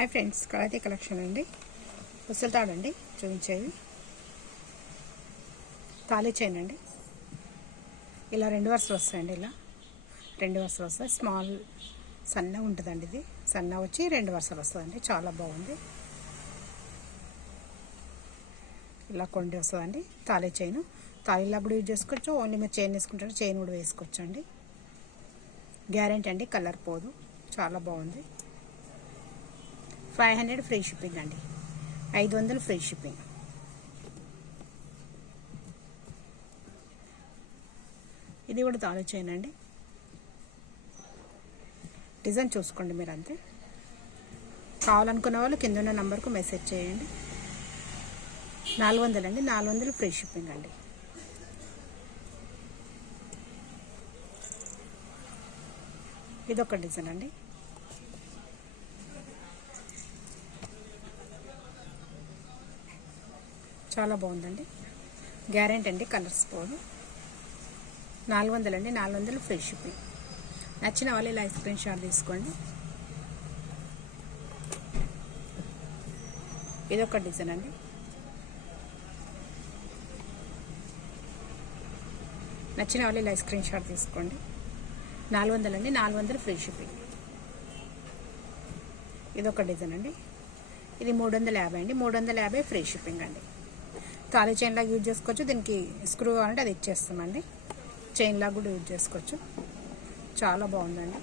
Hi friends, కళాయితీ collection అండి. ఉసిరితాడండి చూపించేవి. Thali chain అండి. ఇలా 2 వరుసలు వస్తాయండి. ఇలా 2 వరుసలు వస్తాయి. స్మాల్ సన్న ఉంటుందండి. ఇది సన్న వచ్చి 2 వరుసలు వస్తుందండి. చాలా బాగుంది. ఇలా కొండి వస్తుందండి. తాళీ చైన్ తాళీలా కూడా యూజ్ చేసుకోవచ్చు. ఓన్లీ మీరు చైన్ వేసుకుంటారు, చైన్ కూడా వేసుకోవచ్చు అండి. గ్యారెంటీ అండి, కలర్ పోదు. చాలా బాగుంది. 500 ఫ్రీ షిప్పింగ్ అండి. 500 ఫ్రీ షిప్పింగ్. ఇది కూడా తాళీ చైన్ అండి. డిజైన్ చూసుకోండి మీరు అంతే. కావాలనుకున్న వాళ్ళు కింద ఉన్న నంబర్కు మెసేజ్ చేయండి. 400 అండి. 400 ఫ్రీ షిప్పింగ్ అండి. ఇదొక డిజైన్ అండి. చాలా బాగుందండి. గ్యారెంటీ అండి, కలర్స్ పోదు. 400 అండి. 400 ఫ్రీ షిప్పింగ్. నచ్చిన వాళ్ళు ఇలా స్క్రీన్ షాట్ తీసుకోండి. ఇదొక డిజైన్ అండి. నచ్చిన వాళ్ళు ఇలా స్క్రీన్ షాట్ తీసుకోండి. 400 అండి. 400 ఫ్రీ షిప్పింగ్. ఇదొక డిజైన్ అండి. ఇది 350 అండి. 350 ఫ్రీ షిప్పింగ్ అండి. తాళీ చైన్ లాగా యూజ్ చేసుకోవచ్చు. దీనికి స్క్రూ కావాలంటే అది ఇచ్చేస్తామండి. చైన్ లాగా కూడా యూజ్ చేసుకోవచ్చు. చాలా బాగుందండి.